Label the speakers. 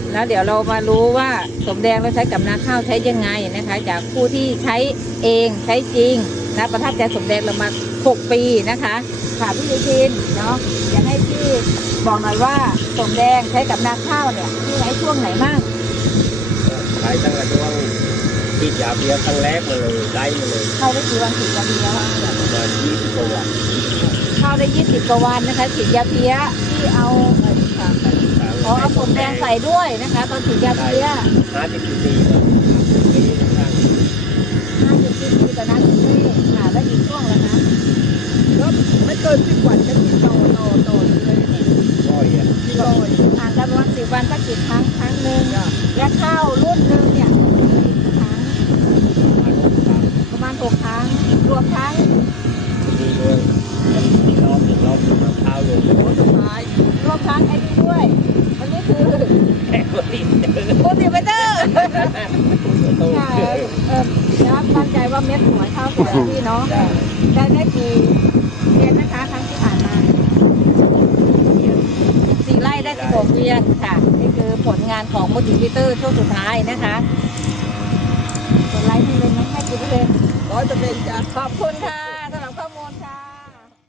Speaker 1: แล้วเดี๋ยวเรามารู้ว่าสมแดงเราใช้กับนาข้าวใช้ยังไงนะคะจากผู้ที่ใช้เองใช้จริงนะประทับใจสมแดงเรามา6 ปีนะคะค่ะพี่ยุพินเนาะอยากให้พี่บอกหน่อยว่าสมแดงใช้กับนาข้าวเนี่ยพี่ใช้ช่วงไหนบ้าง
Speaker 2: ใช้ตั้งแต่ช่วงฉีดยาเพี้ยครั้งแรกมาเลยได้มาเลย
Speaker 1: เข้าได้กี่วันฉีดยาเพี้ย
Speaker 2: ประมาณ20 กว่าวัน
Speaker 1: เข้าได้20 กว่าวันนะคะฉีดยาเพี้ยที่เอาเอาสมแดงใส่ด้วยนะคะตอนฉีดยาเพี้ย
Speaker 2: 50 cc ครับปีนึงครั้ง
Speaker 1: 50 cc ตอนนั้นนี่ค่ะแล้วอีกช่วงแล้วนะ
Speaker 3: ก็ไม่เกิน10 วันก็ฉีดต่อเลยเนี่ย
Speaker 2: ก้อยอ่ะ
Speaker 3: ต่อย
Speaker 1: ห่างกันประมาณ10 วันก็ฉีดครั้งหนึ่งและข้าวรุ่นหนึ่งเนี่ยครั้งประมาณ6 ครั้งรวมทั้ง
Speaker 2: ดีด้วยมีรอบมาข้าวลง
Speaker 3: สุดท้าย
Speaker 1: รวมทั้งไอ้นี่ด้วยอันนี้คือ
Speaker 2: แค่คนนี้
Speaker 1: โปรตีนเบเตอร์ค่ะนะครับมั่นใจว่าเม็ดหัวข้าวสวยพี่เนาะได้กี่เวียนนะคะครั้งที่ผ่านมา4 ไร่ได้16 เวียนค่ะนี่คือผลงานของโมดิฟิเตอร์ช่วงสุดท้ายนะคะกดไลค์ให้เลยนะให้กี่เปอร์เซ็นต์
Speaker 3: 100%จ้ะ
Speaker 1: ขอบคุณค่ะ